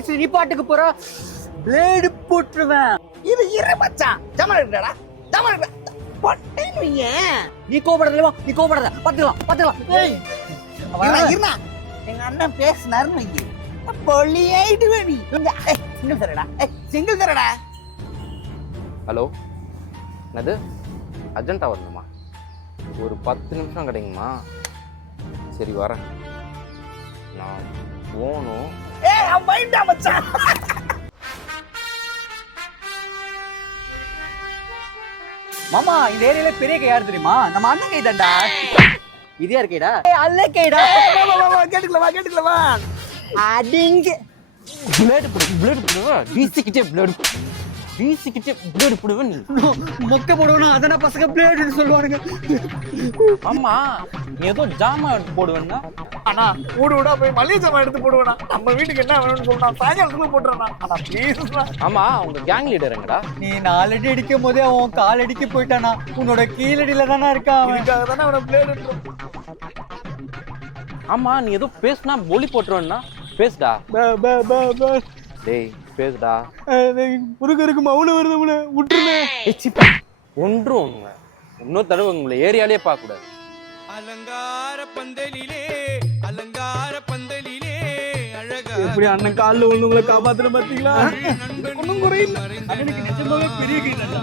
ஆயிடுச்சு, நீ பாட்டுக்கு போற, பிளேடு போட்டுருவேன். இரு மச்சான், ஜமன் இருக்கடா, ஜமன் இருக்கடா. பொட்டேனுங்க. நீ கோபப்படாதவா, நீ கோபப்படாத, பாத்துக்கலாம். ஏய், இருடா. எங்க அண்ணன் பேசினாருன்னு வைங்க, பொள்ளி ஆயிடுவே நீ. சிங்கிள் தரடா, சிங்கிள் தரடா. ஹலோ, என்னது அர்ஜென்ட்டாக வரணுமா? ஒரு 10 நிமிஷம் கிடைக்குமா? சரி வரேன். நான் போகணும். அவன் போயிட்டா மச்சான். மாமா, இந்த ஏரியால பெரிய கை யாரு தெரியுமா? நம்ம அண்ணன் கை தான்டா. இது யார் கைடா? அல்ல கைடா. கேட்டுக்கலவா. அடிங்க. பிளேடு போடுவேன். வீசிக்கிட்டே பிளேடு போடுவேன். மொக்க போடுவேனா? அதனா பசங்க பிளேடுன்னு சொல்லுவானுங்க. ஆமா, நீ ஏதோ ஜாமான் எடுத்து போடுவேன்னா? அண்ணா, ஊடா போய் மளிகை ஜாமான் எடுத்து போடுவேண்ணா. நம்ம வீட்டுக்கு என்ன வேணும்னு சொல்லலாம், சாயங்காலத்துக்குள்ள போட்டுறேண்ணா. ஆனா ப்ளீஸ்ண்ணா. ஆமா, உங்க கேங் லீடர் எங்கடா? நீ 4 அடி அடிக்கும் போதே அவன் 4 அடிக்கு போயிட்டானா? உன்னோட கீழடியில தானே இருக்கான். இதுக்காக தானே அவனை பிளேடு. ஆமா, நீ ஏதோ பேசுனா ஒளி போட்டுருவேன்னா? பேசுடா. டேய் பேசுடா. முருகருக்கு மவுன வருது, விட்டுருமே. ஒன்றும் இன்னொரு தடவை உங்களை ஏரியாலே பார்க்க கூடாது. அலங்கார பந்தலிலே அழகா எப்படி அண்ணன் காலில் விழுந்து உங்களை காப்பாத்துற பாத்தீங்களா? ஒன்னும் குறையில்லை. நிஜமாவே பெரிய கை தான்டா.